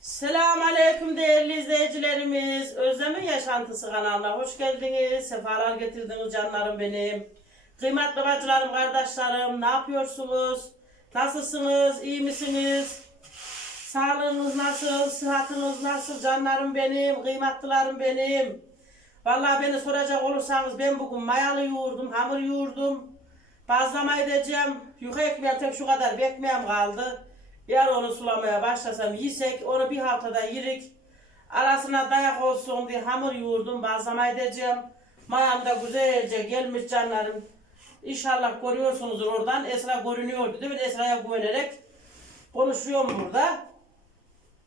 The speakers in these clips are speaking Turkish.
Selamun Aleyküm değerli izleyicilerimiz. Özlem'in Yaşantısı kanalına hoş geldiniz. Sefalar getirdiniz canlarım benim. Kıymetli bacılarım, kardeşlerim ne yapıyorsunuz? Nasılsınız? İyi misiniz? Sağlığınız nasıl? Sıhhatınız nasıl? Canlarım benim, kıymetlilerim benim. Vallahi beni soracak olursanız ben bugün mayalı yoğurdum, hamur yoğurdum. Bazlama edeceğim. Yuka ekmeğim tek şu kadar bir kaldı. Eğer onu sulamaya başlasam yiysek onu bir haftada yirik. Arasına dayak olsun diye hamur yoğurdum. Bazlama edeceğim. Mayam da güzelce gelmiş canlarım. İnşallah görüyorsunuzdur oradan. Esra görünüyordu değil mi? Esra'ya güvenerek konuşuyorum burada.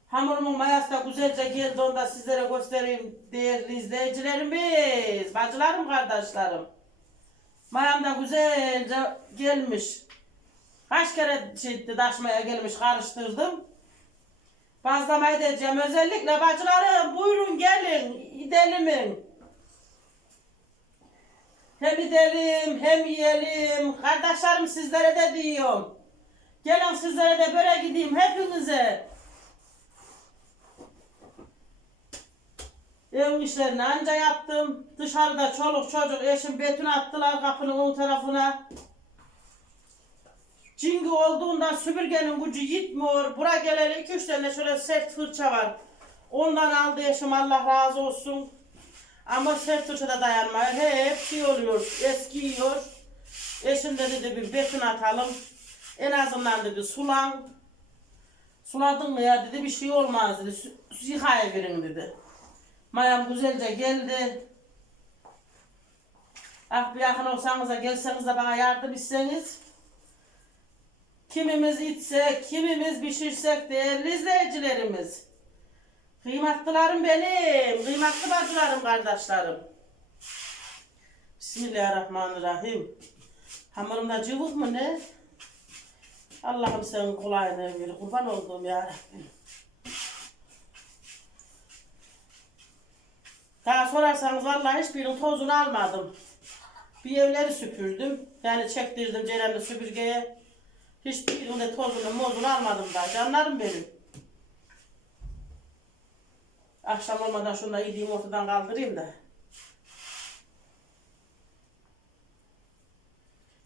Hamurumun mayası da güzelce geldi. Onu da sizlere göstereyim değerli izleyicilerimiz. Bacılarım, kardeşlerim. Mayam da güzelce gelmiş. Kaç kere şey, taşmaya gelmiş karıştırdım. Bazlama edeceğim. Özellikle bacılarım buyurun gelin gidelim. Hem gidelim hem yiyelim. Kardeşlerim sizlere de diyorum. Gelin sizlere de böyle gideyim hepinize. Ev işlerini anca yaptım. Dışarıda çoluk çocuk eşim betün attılar kapının o tarafına. Çünkü olduğundan süpürgenin gücü yitmiyor. Bura geleli iki üç tane şöyle sert fırça var. Ondan aldı eşim Allah razı olsun. Ama sert fırça da dayanmıyor. Hep şey oluyor, eskiyor. Eşim de dedi bir beton atalım. En azından dedi sulan. Suladın mı ya dedi bir şey olmaz dedi. Su- Yıkayıverin dedi. Mayam güzelce geldi. Ah bir yakın olsanız da gelseniz de bana yardım etseniz. Kimimiz içsek, kimimiz pişirsek değerli izleyicilerimiz. Kıymetlilerim benim, kıymetli bacılarım, kardeşlerim. Bismillahirrahmanirrahim. Hamurumda cıvık mı ne? Allah'ım senin kolayını ver. Kurban olduğum ya Rabbim. Daha sorarsanız vallahi hiçbirinin tozunu almadım. Bir evleri süpürdüm. Yani çektirdim Ceren'le süpürgeye. Hiçbirinde tozunu mozunu almadım daha. Canlarım benim. Akşam olmadan şunu da yediğim ortadan kaldırayım da.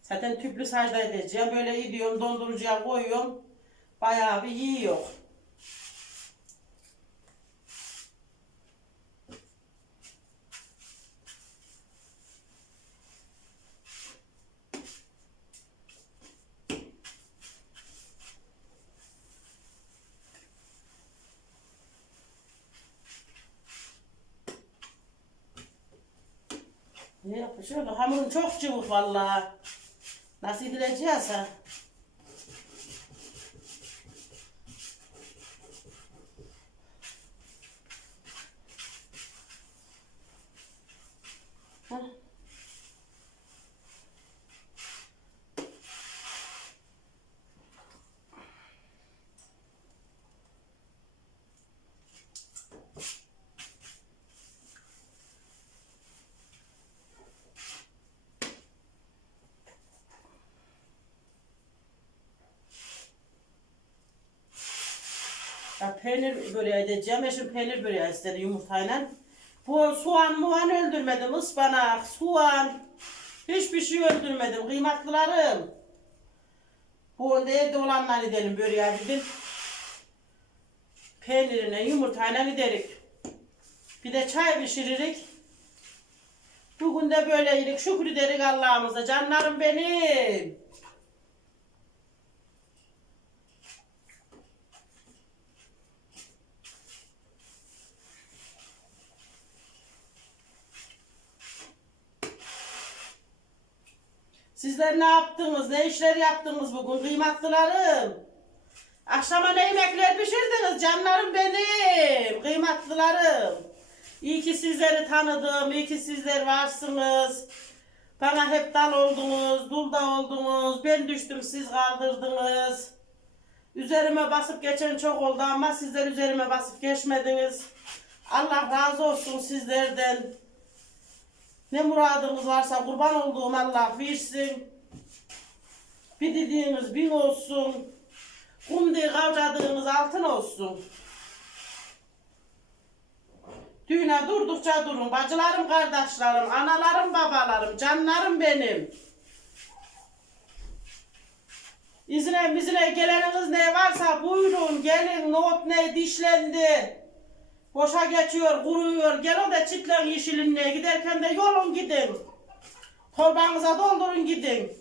Zaten tüplü sacda edeceğim. Böyle gidiyorum dondurucuya koyuyorum. Bayağı bir yiyor. Ne yapmış öyle? Hamurun çok çabuk vallahi. Nasıl gideceğiz ha? Peynir böreği edeceğim. Eşim peynir böreği istedi yumurtayla. Bu soğan muğan öldürmedim. ıspanak, soğan. Hiçbir şey öldürmedim. Kıymetlilerim. Bu onda evde olanlar edelim böreği dedim. Peynirine yumurtayla giderik. Bir de çay pişiririk. Bugün de böyle yedik. Şükür derik Allah'ımıza. Canlarım benim. Sizler ne yaptınız? Ne işler yaptınız bugün kıymetlilerim? Akşama ne yemekler pişirdiniz canlarım benim, kıymetlilerim. İyi ki sizleri tanıdım, iyi ki sizler varsınız. Bana hep dal oldunuz, dulda oldunuz, ben düştüm siz kaldırdınız. Üzerime basıp geçen çok oldu ama sizler üzerime basıp geçmediniz. Allah razı olsun sizlerden. Ne muradınız varsa kurban olduğum Allah versin. Bir dediğiniz bin olsun. kum diye kavradığınız altın olsun. Düğüne durdukça durun. Bacılarım, kardeşlerim, analarım, babalarım, canlarım benim. İzine bizine geleniniz ne varsa buyurun gelin not ne dişlendi. Boşa geçiyor, kuruyor. Gelin de çitlen yeşilinliğe giderken de yolun gidin. Torbanıza doldurun gidin.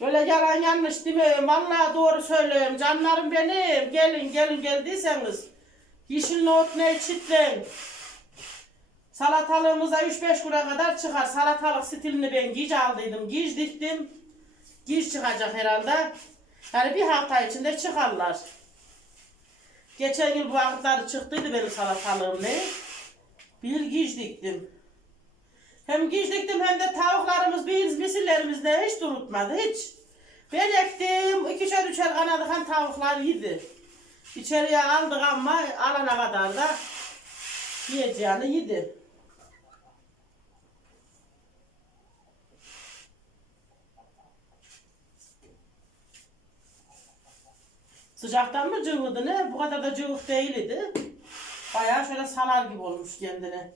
Böyle yalan yanlış demiyorum. Vallahi doğru söylüyorum. Canlarım benim. Gelin gelin geldiyseniz. Yeşil not ne çitlen. Salatalığımıza 3-5 kura kadar çıkar. Salatalık stilini ben gic aldıydım. Gic diktim. Gic çıkacak herhalde. Yani bir hafta içinde çıkarlar. Geçen yıl bu vakitleri çıktıydı benim salatalığım ne? Bir gic diktim. Hem gic diktim hem de tavuklarımız, biz misillerimiz de hiç durutmadı hiç. Ben ektim, ikişer üçer kanadıkan tavuklar yedi. İçeriye aldık ama alana kadar da yiyeceğini yedi. Sıcaktan mı cıvıdı ne? Bu kadar da cıvık değildi. Bayağı şöyle salar gibi olmuş kendine.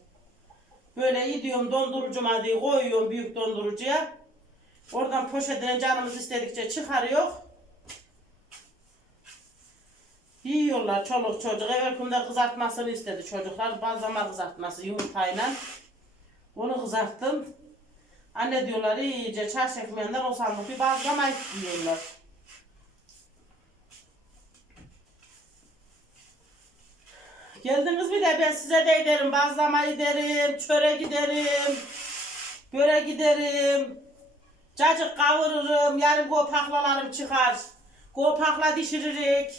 Böyle gidiyorum dondurucuma diye koyuyorum büyük dondurucuya. Oradan poşetine canımız istedikçe çıkarıyor. Yiyorlar çoluk çocuk. Evvel günde kızartmasını istedi çocuklar. Bazlama kızartması yumurtayla. Onu kızarttım. Anne diyorlar iyice çarş ekmeğinden o sandık bir bazlama istiyorlar. Geldiniz mi de ben size de ederim. Bazlama giderim, çöre giderim, böre giderim. Cacık kavururum, yarın gopaklalarım çıkar. Gopakla dişiririk.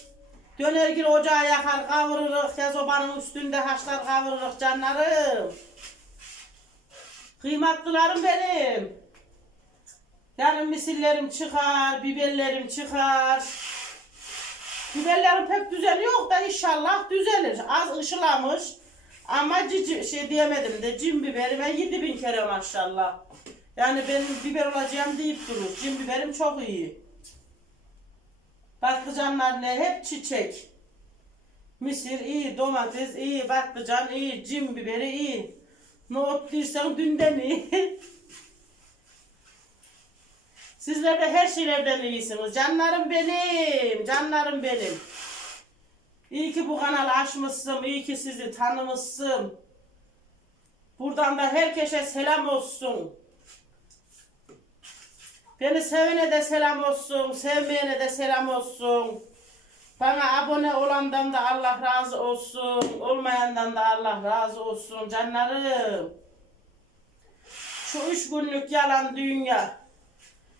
Döner gir ocağa yakar, kavururuk. Yazobanın üstünde haşlar kavururuk canlarım. Kıymatlılarım benim. Yarın misillerim çıkar, biberlerim çıkar. Biberlerin pek düzeni yok da inşallah düzelir. Az ışılamış. Ama cici, şey diyemedim de cim biberi ben yedi bin kere maşallah. Yani benim biber olacağım deyip durur. Cim biberim çok iyi. Patlıcanlar ne? Hep çiçek. Mısır iyi, domates iyi, patlıcan iyi, cim biberi iyi. Nohut dirsen dünden iyi. Sizler de her şeylerden iyisiniz. Canlarım benim, canlarım benim. İyi ki bu kanalı açmışsın, iyi ki sizi tanımışsın. Buradan da herkese selam olsun. Beni sevene de selam olsun, sevmeyene de selam olsun. Bana abone olandan da Allah razı olsun, olmayandan da Allah razı olsun canlarım. Şu üç günlük yalan dünya.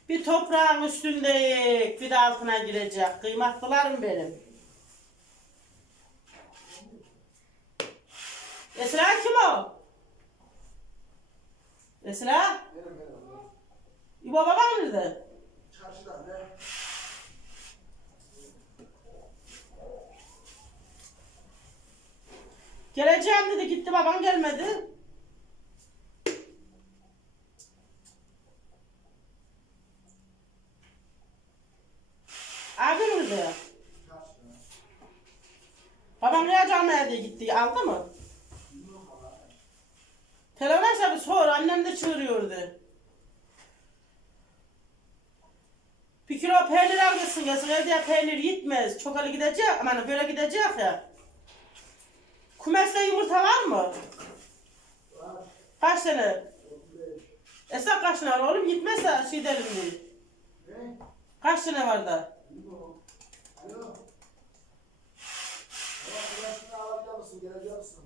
Bir toprağın üstündeyik, bir de altına girecek. Kıymatlılarım benim. Esra kim o? Esra? Benim benim. İbo baba nerede? Çarşıda ne? Geleceğim dedi gitti babam gelmedi. Çarşıda. Babam ne almaya diye gitti aldı mı? Telefon bir sor annem de çığırıyordu. Bir kilo peynir al gitsin gelsin evde peynir gitmez. Çok ali gidecek aman böyle gidecek ya. Kumeste yumurta var mı? Kaç tane? 35. Esra kaç tane var oğlum gitmezse şey derim. Ne? Kaç tane var da? Alo. Baba bulaşını mısın? Gelecek misin?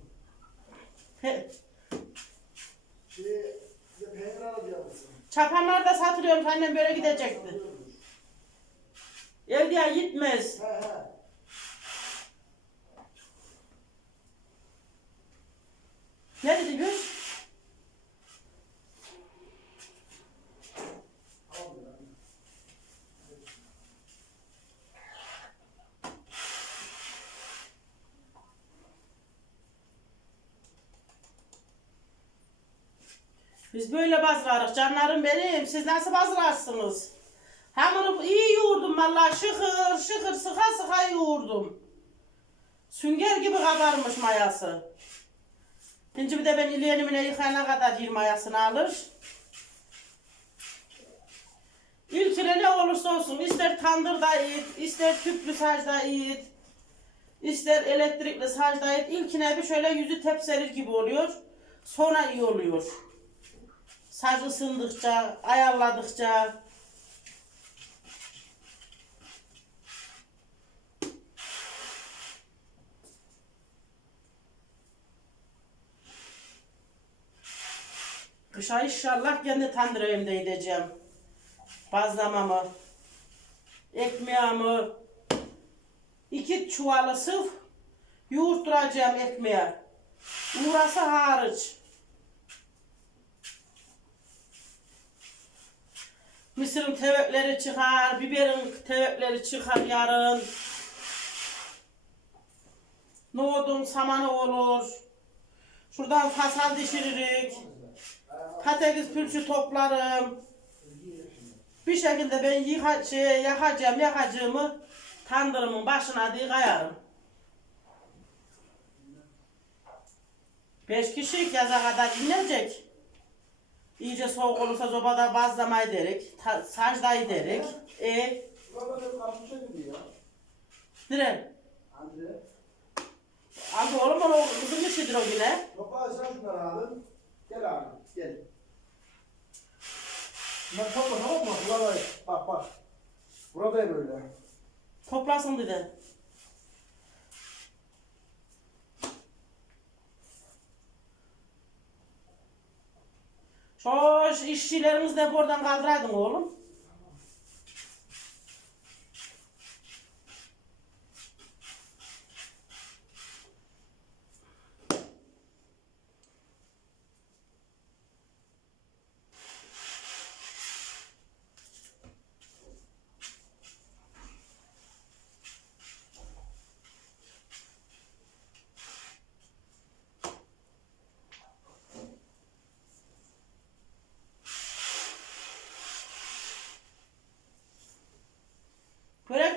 He, Şey, size peynir satılıyormuş annem böyle gidecekti. Evde ya gitmez. He he. Ne dedi Gül? Biz böyle bazlarız canlarım benim. Siz nasıl bazlarsınız? Hamuru iyi yoğurdum vallahi şıkır şıkır sıka sıka yoğurdum. Sünger gibi kabarmış mayası. Şimdi bir de ben ileğenimine yıkayana kadar yer mayasını alır. İlkine ne olursa olsun ister tandırda it, ister tüplü sacda it, ister elektrikli sacda it. İlkine bir şöyle yüzü tepselir gibi oluyor. Sonra iyi oluyor. Saç ısındıkça, ayarladıkça. Kışa inşallah kendi tandır evimde edeceğim. Bazlamamı, ekmeğimi, iki çuvalı sıf yoğurtturacağım ekmeğe. Uğrası hariç. Mısırın tevekleri çıkar, biberin tevekleri çıkar yarın. Nohudun samanı olur. Şuradan fasal dişiririk. Patates pürçü toplarım. Bir şekilde ben yıka, şey, yakacağım, yakacağımı tandırımın başına diye kayarım. Beş kişi yaza kadar dinlenecek. İyice soğuk olursa sobada bazlama ederek, ta, sacda ederek. E, benim karpuşa gidiyor. nere? Andre. Abi oğlum onu kızım işidir o. Yok abi sen şunları alın. Gel abi gel. Bunlar topla tamam mı? Burada bak bak. Burada böyle. Toplasın dedi. Şu işçilerimizi de buradan kaldıraydın oğlum.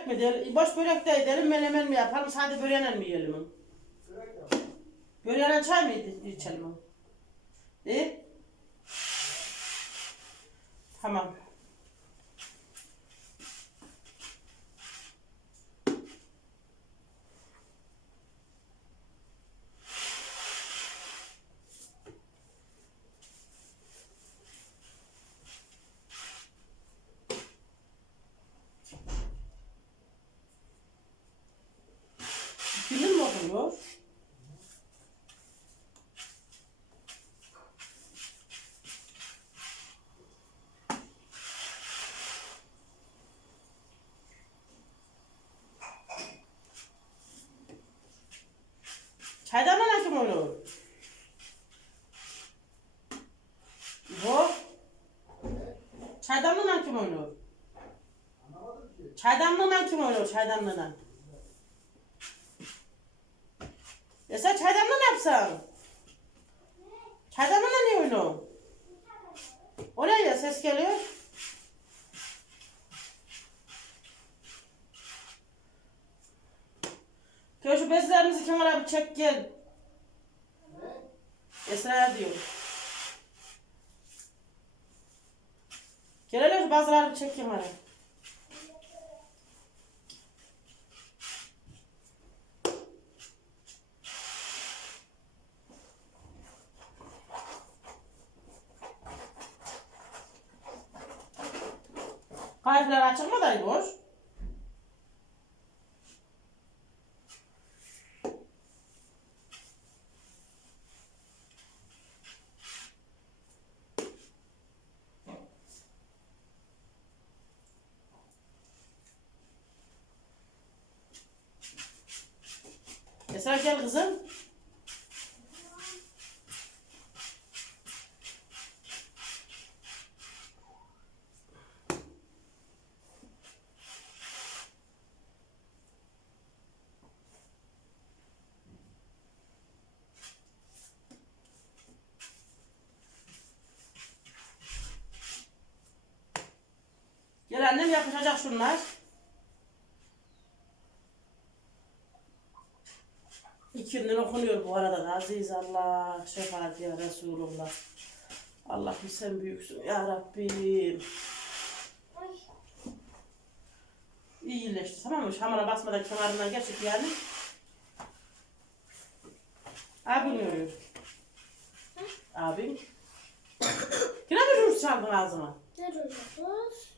Börek mi edelim? Boş börek de edelim, menemen mi yapalım? Sadece böreğine mi yiyelim? Böreğine çay mı içelim? E? Tamam. Film mi okunuyor? Çaydan mı kim oynuyor? Bu? Çaydanlığına kim oynuyor? Çaydanlığına kim oynuyor? Çaydanlığına. Ya sen çaydanlığı ne yapsan? Çaydanlığına niye oynuyorsun? Oraya ses geliyor. Gel şu bezlerimizi kenara bir çek gel. Ne? Esra'ya diyor. Gel hele şu bazıları bir çek kenara. Kayıplar açık mı dayı boş? Gel annem yapışacak şunlar. İki günden okunuyor bu arada da Aziz Allah, şefaat ya Resulullah. Allah'ım sen büyüksün ya Rabbim. İyileşti tamam mı? Hamura basmadan kenarından geçtik yani. Abim görüyor. Abim. Yine mi rüz çaldın ağzıma? Ne duruyoruz?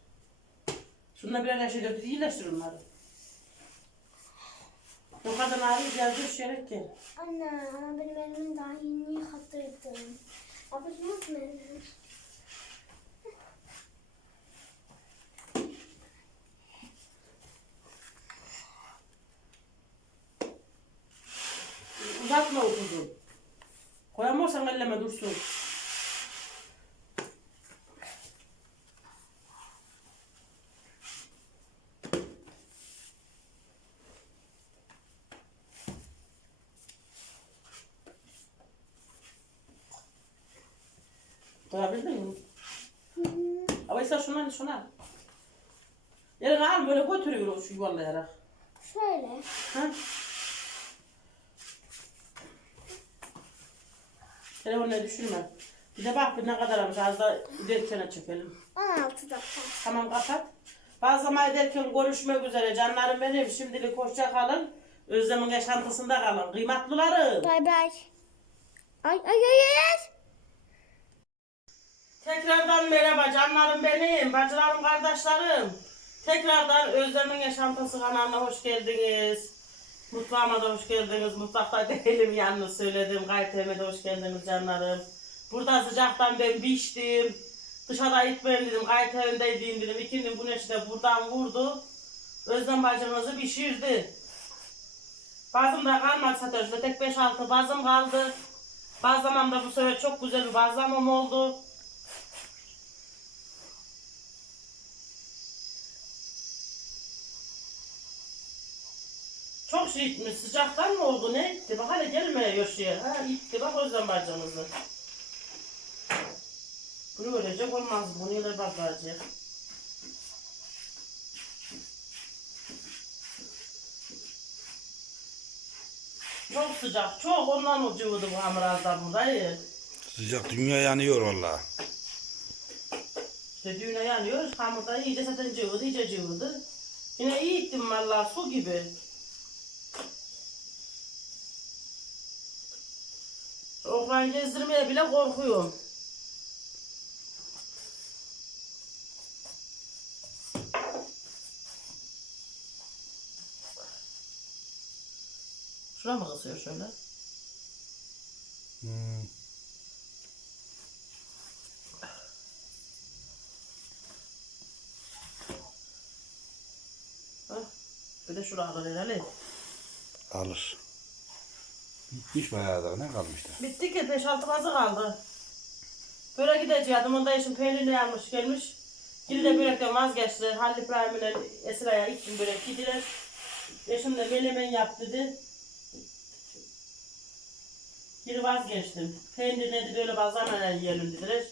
Şununla birer şey döktü iyileştir onları. O kadar ağrıyor gel düşerek gel. Anne, benim elimi daha yeni yıkattırdım. Yapışmaz mı elim? Uzatma o tuzu. Koyamazsan elleme dursun. Koyabildin mi? Ama işte şundan şuna. Yerine al böyle götürüyor şu yuvarlayarak. Şöyle. Ha? Telefonu düşürme. Bir de bak bir ne kadar almış. Az da ilerikene çekelim. 16 dakika. Tamam kapat. Bazı zaman ederken görüşmek üzere canlarım benim. Şimdilik hoşça kalın. Özlem'in yaşantısında kalın. Kıymatlılarım. Bay bay. Ay ay ay ay. Tekrardan merhaba canlarım benim, bacılarım, kardeşlerim. Tekrardan Özlem'in Yaşantısı kanalına hoş geldiniz. Mutfağıma da hoş geldiniz. Mutfakta değilim yalnız söyledim. Gayetime de hoş geldiniz canlarım. Burada sıcaktan ben biçtim. Dışarıda itmeyin dedim. Gayet evindeydim dedim. İkindi güneş de buradan vurdu. Özlem bacımızı pişirdi. Bazım da kalmadı satıyoruz. Tek 5-6 bazım kaldı. Bazlamam da bu sefer çok güzel bir bazlamam oldu. Çok şey itmiş. Sıcaktan mı oldu ne itti? Bak hele gelmeye yaşıyor. Ha itti bak Özlem bacımızı. Bunu ölecek olmaz. Bunu yine bakacak. Çok sıcak. Çok ondan o cıvıdı bu hamur azdan burayı. Sıcak dünya yanıyor valla. İşte düğüne yanıyor. Hamurda iyice zaten cıvıdı, iyice cıvıdı. Yine iyi ittim valla su gibi. Oklan gezdirmeye bile korkuyorum. Şura mı kısıyor şöyle? Hmm. Hah. Bir de şura alır herhalde. Alır. Bitmiş bayağı da ne kalmıştı? Bitti ki 5-6 bazı kaldı. Böyle gideceğim. Onda işin peynirini yanmış gelmiş. Gili de börekten vazgeçtiler. Halil İbrahim'le Esra'ya gittim börek gidiler. Eşim de menemen yap dedi. Geri vazgeçtim. Peynir dedi böyle bazlama yiyelim dediler.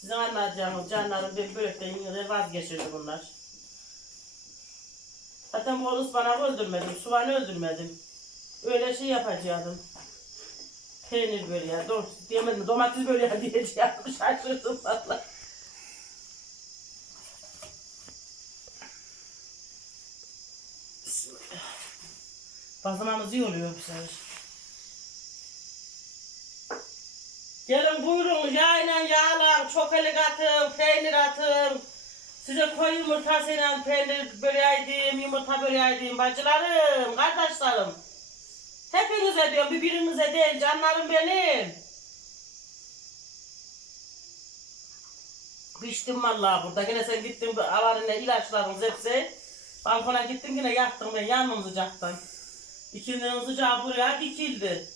Sizin anlayacağınız canlarım bir börekten yine vazgeçirdi bunlar. Zaten bu ıspanak öldürmedim, soğanı öldürmedim. Öyle şey yapacaktım. Peynir böyle ya. Dur, diyemedim. Domates böyle ya diyeceğim. Şaşırdım valla. Bazlamamız iyi oluyor bu sefer. Gelin buyurun yağla yağla, çokelik atın, peynir atın. Size koy yumurtasıyla peynir böreğiydim, yumurta böreğiydim bacılarım, kardeşlerim. Hepinize diyorum, birbirinize değil, canlarım benim. Piştim vallahi burada. Yine sen gittin avarına ilaçlarınız hepsi. Balkona gittim yine yattım ben yandım sıcaktan. İkindinin sıcağı buraya dikildi.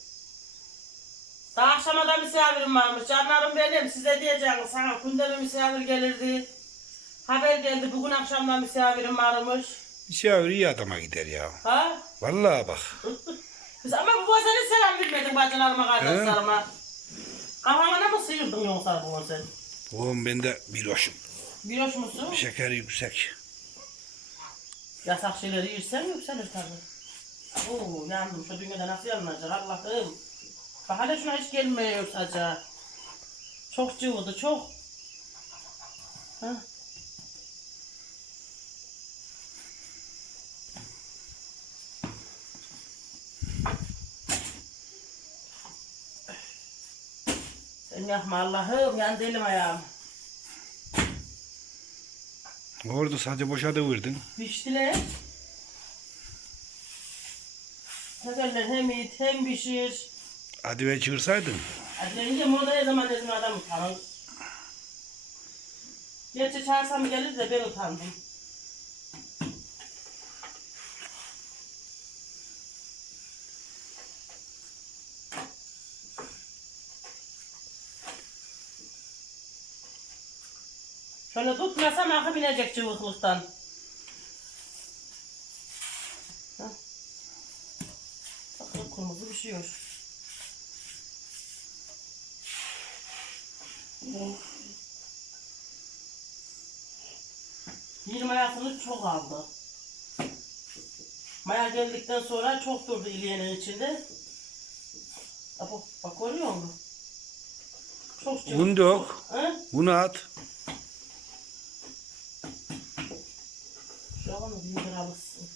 Daha akşama da misafirim varmış. Canlarım benim. Size diyeceğim sana günde bir misafir gelirdi. Haber geldi bugün akşamdan misafirim varmış. Misafir iyi adama gider ya. Ha? Vallahi bak. Biz ama bu seni selam bilmedin bacılarıma kardeşlerime. Kafana mı sıyırdın yoksa bu sen? Oğlum bende bir hoşum. Bir hoş musun? Şeker yüksek. Yasak şeyleri yersen yükselir tabii. Oo yandım şu dünyada nasıl yanılacak Allah'ım. Bak hala şuna hiç gelmiyor sadece. Çok cıvıdı çok. Ha? Sen yakma Allah'ım yandı elim ayağım. Orada sadece boşa verdin. Piştiler. Tekerler hem it hem pişir. Hadi ve çığırsaydın. Adilerince moda ne zaman dedim adam utanır. Gerçi çağırsam gelir de ben utandım. Şöyle tutmasam akı binecek cıvıklıktan. Hah. Bak kırmızı pişiyor. Bir mayasını çok aldı. Maya geldikten sonra çok durdu iliğinin içinde. Bak, bak görüyor musun? Çok çok. Un dök. Hı? Bunu at. An bir alışsın.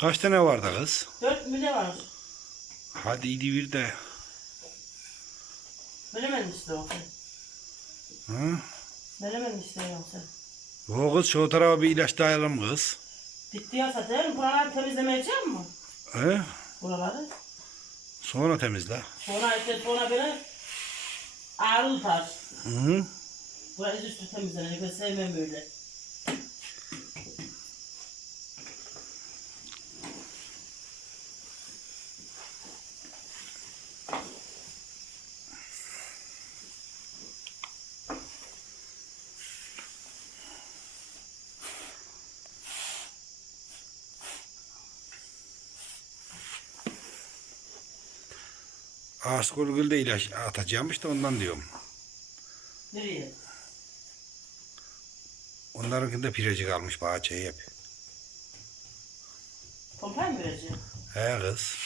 Kaç tane vardı kız? Dört mile var. Hadi idi bir de. Bilemedin işte o sen. Hı? Bilemedin işte sen. O kız şu tarafa bir ilaç dayalım kız. Bitti ya zaten. Buraları temizlemeyecek mi? He? Buraları. Sonra temizle. Sonra işte sonra böyle ağrı tutar. Hı? Burayı üstü temizlenir. Ben sevmem öyle. Asgol de ilaç atacağımış da ondan diyorum. Nereye? Onlarınkinde pirecik almış bahçeyi hep. Pompaya mı vereceğim? He kız.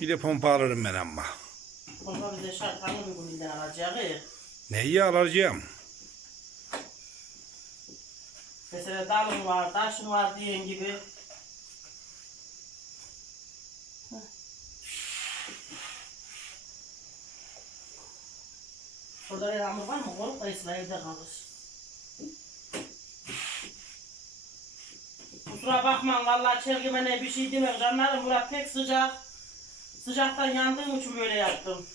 Bir de pompa alırım ben ama. Pompa bize şart hangi bir gününden alacağı. Neyi alacağım? Mesela dalın var, taşın var diyen gibi. Burada hamur var mı? Korkma Esra evde kalır. Kusura bakmayın vallahi çelgime ne bir şey demek canlarım Murat pek sıcak. Sıcaktan yandığım için böyle yaptım.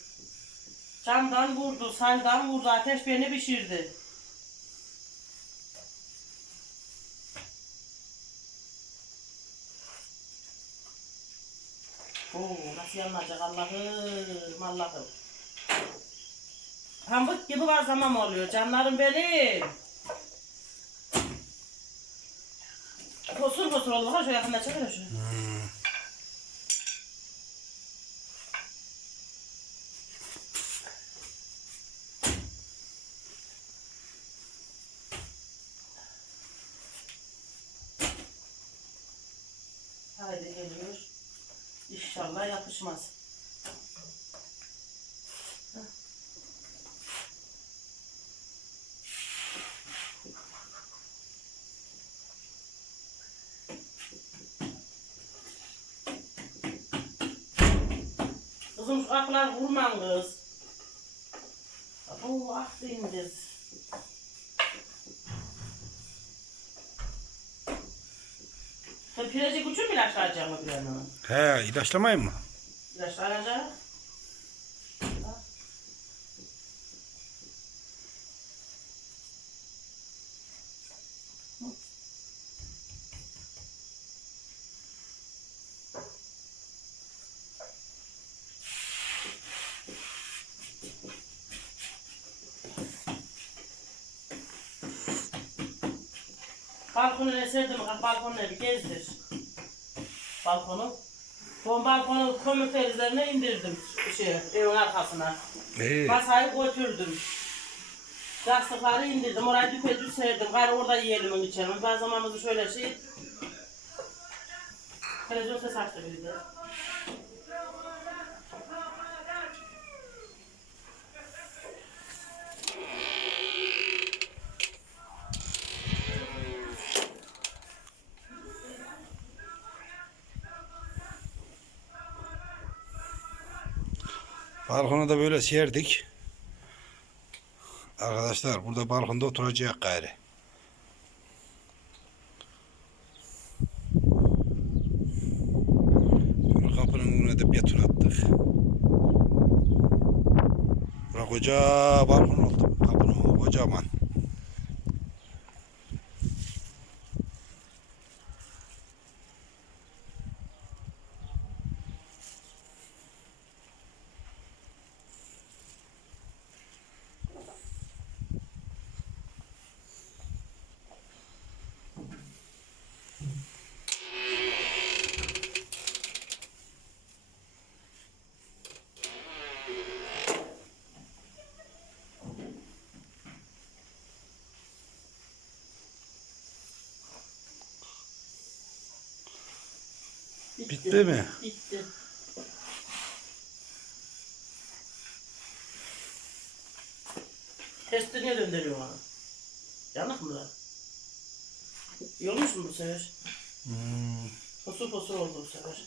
Camdan vurdu, saldan vurdu, ateş beni pişirdi. Oo, nasıl yanacak Allah'ım Allah'ım. Pamuk gibi gazlamam oluyor canlarım benim. Fosur fosur oldu. Ha şu yakında çekin şunu. Haydi geliyor. İnşallah yapışmaz. Kapılar vurman kız. Bu ah kız. Pirecik uçun mu ilaçlayacak mı bir yanına? He ilaçlamayın mı? İlaçlayacak. Balkonu ne sevdim, balkonu bir gezdir. Balkonu. Son balkonu kömür telizlerine indirdim şey, evin arkasına. İyi. Masayı götürdüm. Yastıkları indirdim. Oraya düpedüz serdim. Gayrı orada yiyelim içelim. Bazlamamızı şöyle şey. Televizyon ses açtı bir de. Balkonu da böyle serdik. Arkadaşlar burada balkonda oturacak gayri. Şöyle kapının önüne de beton attık. Bura koca balkon oldu. Kapının kocaman. Bitti mi? Bitti. Testi niye döndürüyor bana? Yanık mı lan? İyi olmuş mu bu sefer? Hmm. Posur posur oldu bu sefer.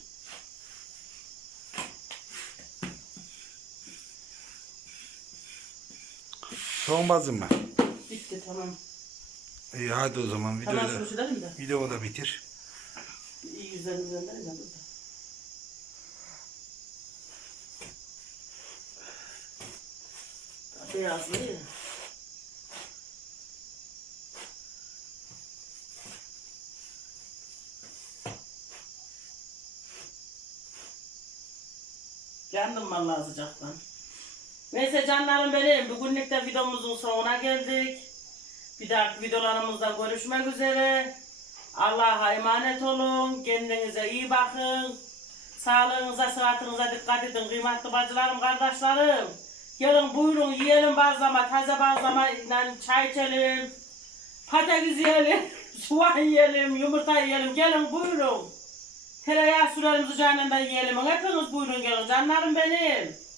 Son bazım mı? Bitti tamam. İyi hadi o zaman Hemen videoyu da, şunu silelim de. videoyu da bitir. İyi güzel gönderin de burada. Beyazlı iyi. Yandım vallahi sıcaktan. Neyse canlarım benim. Bugünlük de videomuzun sonuna geldik. Bir dahaki videolarımızda görüşmek üzere. Allah'a emanet olun. Kendinize iyi bakın. Sağlığınıza, sıhhatinize dikkat edin. Kıymetli bacılarım, kardeşlerim. Gelin buyurun yiyelim bazlama, taze bazlama ile çay içelim. Patates yiyelim, soğan yiyelim, yumurta yiyelim. Gelin buyurun. Tereyağı sürelim sıcağıyla da yiyelim. Hepiniz buyurun gelin canlarım benim.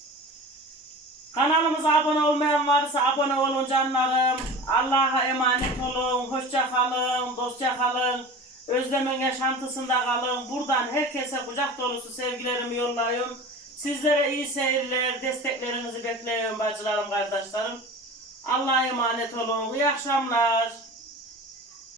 Kanalımıza abone olmayan varsa abone olun canlarım. Allah'a emanet olun. Hoşça kalın, dostça kalın. Özlemin yaşantısında kalın. Buradan herkese kucak dolusu sevgilerimi yollayın. Sizlere iyi seyirler, desteklerinizi bekliyorum bacılarım, kardeşlerim. Allah'a emanet olun. İyi akşamlar.